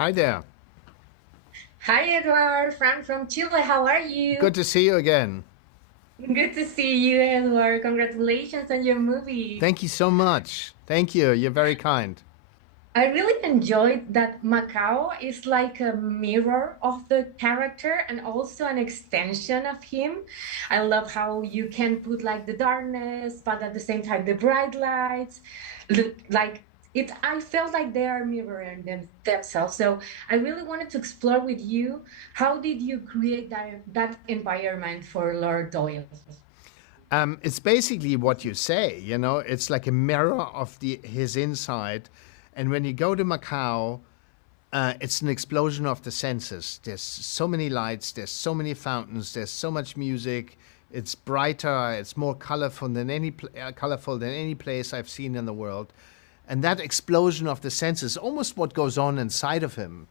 Hi there. Hi, Edward. From Chile. How are Good you? to see you again. Good to see you, Edward. Congratulations on your movie. Thank you so much. Thank you. You're very kind. I really enjoyed that Macau is like a mirror of the character and also an extension of him. I love how you can put like the darkness, but at the same time the bright lights. Like it, I felt like they are mirroring themselves. So I really wanted to explore with you, how did you create that environment for Laura Doyle? It's basically what you say. It's like a mirror of his inside. And when you go to Macau, it's an explosion of the senses. There's so many lights. There's so many fountains. There's so much music. It's brighter. It's more colorful than any place I've seen in the world. And that explosion of the senses, almost what goes on inside of him.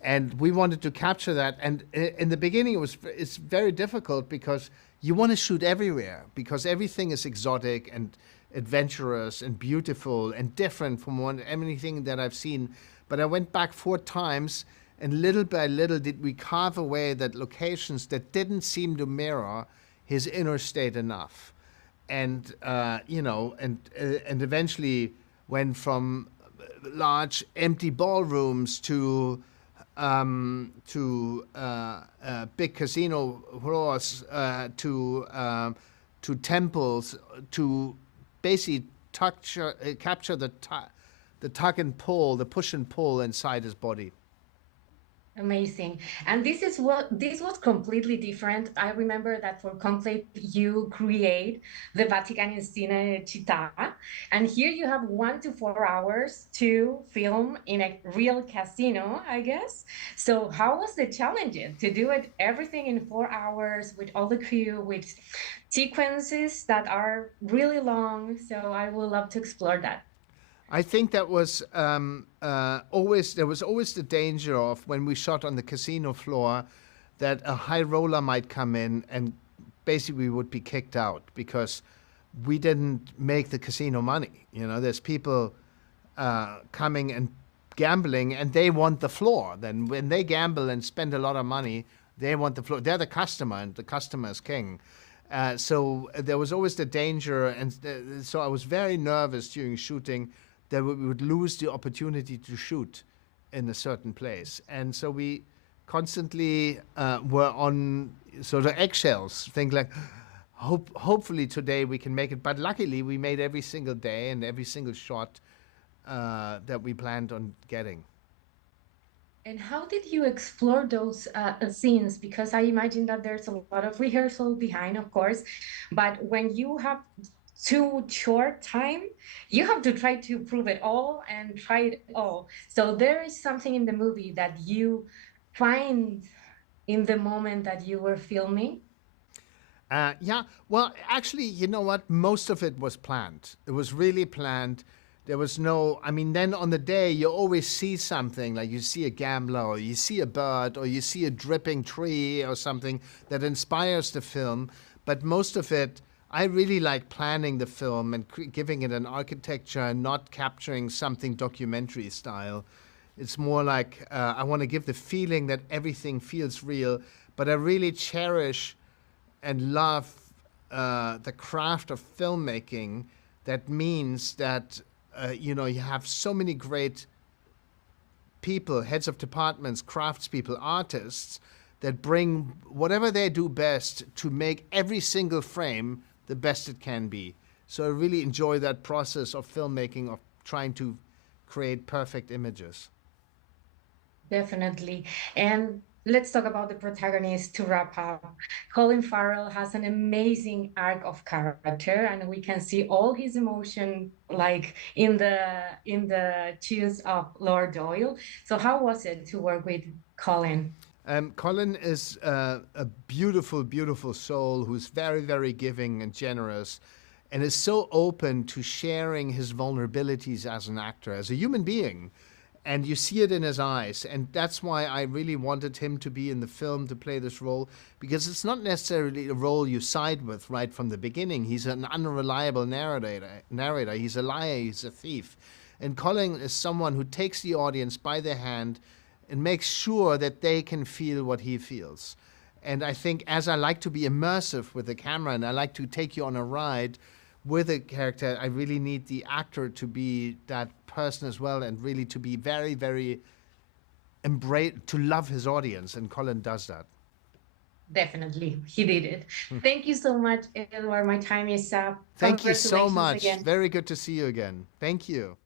And we wanted to capture that. And in the beginning, it's very difficult because you want to shoot everywhere because everything is exotic and adventurous and beautiful and different from anything that I've seen. But I went back 4 times, and little by little did we carve away that locations that didn't seem to mirror his inner state enough, and and eventually went from large empty ballrooms to big casino floors, to temples, to basically capture the tug and pull, the push and pull inside his body. Amazing. And this was completely different. I remember that for Conclave you create the Vatican in Cinecittà, and here you have 1 to 4 hours to film in a real casino, I guess. So how was the challenge to do it everything in 4 hours with all the crew, with sequences that are really long? So I would love to explore that. I think that was always there was always the danger of when we shot on the casino floor that a high roller might come in and basically we would be kicked out because we didn't make the casino money. There's people coming and gambling and they want the floor. Then when they gamble and spend a lot of money, they want the floor. They're the customer and the customer is king. So there was always the danger, and so I was very nervous during shooting that we would lose the opportunity to shoot in a certain place. And so we constantly were on sort of eggshells, think like, hopefully today we can make it. But luckily we made every single day and every single shot that we planned on getting. And how did you explore those scenes? Because I imagine that there's a lot of rehearsal behind, of course, but when you have too short time, you have to try to prove it all and try it all. So there is something in the movie that you find in the moment that you were filming. Yeah, well, actually, you know what? Most of it was planned. It was really planned. There was no, I mean, then on the day, you always see something like you see a gambler, or you see a bird, or you see a dripping tree, or something that inspires the film. But most of it, I really like planning the film and giving it an architecture and not capturing something documentary style. It's more like I want to give the feeling that everything feels real, but I really cherish and love the craft of filmmaking. That means that you have so many great people, heads of departments, craftspeople, artists that bring whatever they do best to make every single frame the best it can be. So I really enjoy that process of filmmaking, of trying to create perfect images. Definitely. And let's talk about the protagonist to wrap up. Colin Farrell has an amazing arc of character, and we can see all his emotion like in the shoes of Laura Doyle. So how was it to work with Colin? Colin is a beautiful, beautiful soul who's very, very giving and generous and is so open to sharing his vulnerabilities as an actor, as a human being. And you see it in his eyes. And that's why I really wanted him to be in the film to play this role, because it's not necessarily a role you side with right from the beginning. He's an unreliable narrator. He's a liar. He's a thief. And Colin is someone who takes the audience by the hand and make sure that they can feel what he feels. And I think as I like to be immersive with the camera and I like to take you on a ride with a character, I really need the actor to be that person as well and really to be very, very to love his audience. And Colin does that. Definitely, he did it. Thank you so much, Edward. My time is up. Thank you so Congratulations much. again. Very good to see you again. Thank you.